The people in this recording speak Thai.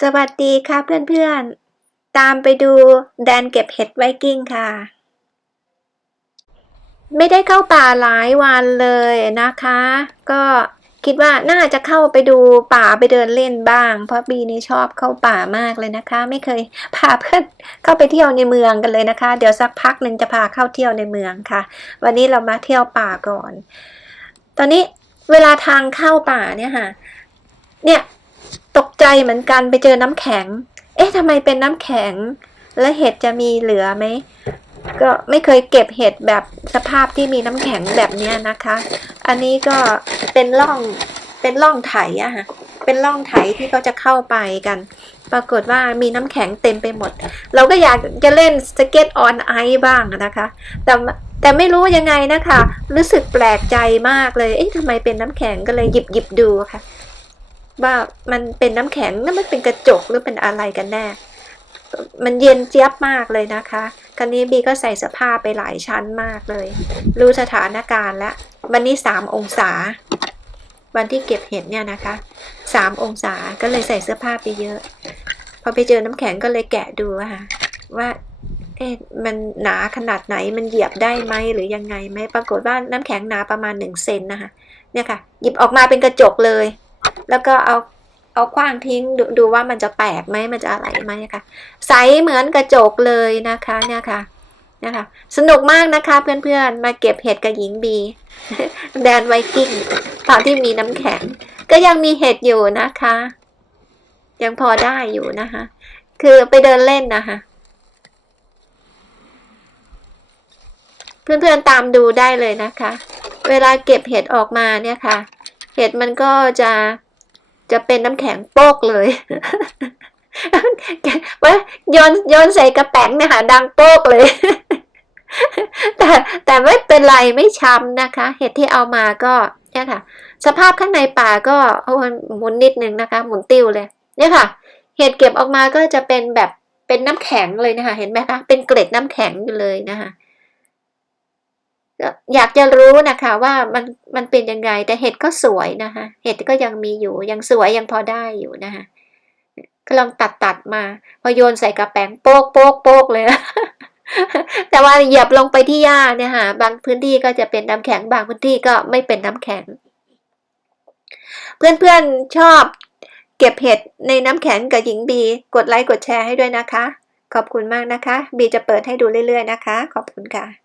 สวัสดีค่ะเพื่อนๆ ตามไปดูแดนเก็บเห็ดไวกิ้งค่ะ ไม่ได้เข้าป่าหลายวันเลยนะคะ ก็คิดว่าน่าจะเข้าไปดูป่าไปเดินเล่นบ้าง เพราะบีนี่ชอบเข้าป่ามากเลยนะคะ ไม่เคยพาเพื่อนเข้าไปเที่ยวในเมืองกันเลยนะคะ เดี๋ยวสักพักหนึ่งจะพาเข้าเที่ยวในเมืองค่ะ วันนี้เรามาเที่ยวป่าก่อน ตอนนี้เวลาทางเข้าป่าเนี่ยค่ะ เนี่ย ตกใจเหมือนกันไปเจอน้ำแข็ง เอ๊ะทำไมเป็นน้ำแข็ง และเห็ดจะมีเหลือไหม ก็ไม่เคยเก็บเห็ดแบบสภาพที่มีน้ำแข็งแบบเนี้นะคะ อันนี้ก็เป็นร่องเป็นร่องไถอะฮะเป็นร่องไถที่เขาจะเข้าไปกัน ปรากฏว่ามีน้ำแข็งเต็มไปหมด เราก็อยากจะเล่นสเก็ตออนไอซ์บ้างนะคะ แต่แต่ไม่รู้ยังไงนะคะ รู้สึกแปลกใจมากเลย เอ๊ะทำไมเป็นน้ำแข็งก็เลยหยิบหยิบดูค่ะ ว่ามันเป็นน้ำแข็งนั่นมันเป็นกระจกหรือเป็นอะไรกันแน่ มันเย็นเจี๊ยบมากเลยนะคะ คราวนี้บีก็ใส่เสื้อผ้าไปหลายชั้นมากเลย รู้สถานการณ์แล้ววันนี้สามองศา วันที่เก็บเห็ดเนี่ยนะคะสามองศาก็เลยใส่เสื้อผ้าไปเยอะ พอไปเจอน้ำแข็งก็เลยแกะดูค่ะว่าเอ๊ะมันหนาขนาดไหนมันเหยียบได้ไหมหรือยังไงไหมปรากฏว่าน้ำแข็งหนาประมาณหนึ่งเซนนะคะเนี่ยค่ะ หยิบออกมาเป็นกระจกเลย แล้วก็เอาเอาคว้างทิ้งดดูว่ามันจะแตกไหมมันจะอะไรไหมนะคะใสเหมือนกระจกเลยนะคะเนี่ยค่ะเนี่ยค่ะสนุกมากนะคะเพื่อนๆ มาเก็บเห็ดกับหญิงบี แดนไวกิ้งตอนที่มีน้ำแข็ง ก็ยังมีเห็ดอยู่นะคะ ยังพอได้อยู่นะคะ คือไปเดินเล่นนะคะ เพื่อนๆตามดูได้เลยนะคะ เวลาเก็บเห็ดออกมาเนี่ยค่ะ เห็ดมันก็จะจะเป็นน้ำแข็งโป๊กเลยว่าโยนโยนใส่กระแป๋งเนี่ยค่ะดังโป๊กเลย แต่แต่ไม่เป็นไรไม่ช้ำนะคะ เห็ดที่เอามาก็เนี่ยค่ะ สภาพข้างในป่าก็โอ้หมุนนิดนึงนะคะ หมุนติ้วเลย เนี่ยค่ะ เห็ดเก็บออกมาก็จะเป็นแบบเป็นน้ำแข็งเลยนะคะ เห็นไหมคะ เป็นเกล็ดน้ำแข็งอยู่เลยนะคะ อยากจะรู้นะคะว่ามันมันเป็นยังไงแต่เห็ดก็สวยนะคะเห็ดก็ยังมีอยู่ยังสวยยังพอได้อยู่นะคะก็ลองตัดตัดมา พอโยนใส่กระแป้งโป๊กโป๊กโป๊กเลย แต่ว่าเหยียบลงไปที่หญ้าเนี่ยค่ะบางพื้นที่ก็จะเป็นน้ำแข็งบางพื้นที่ก็ไม่เป็นน้ำแข็ง เพื่อนๆชอบเก็บเห็ดในน้ำแข็งกับหญิงบี กดไลค์กดแชร์ให้ด้วยนะคะ ขอบคุณมากนะคะ บีจะเปิดให้ดูเรื่อยๆนะคะ ขอบคุณค่ะ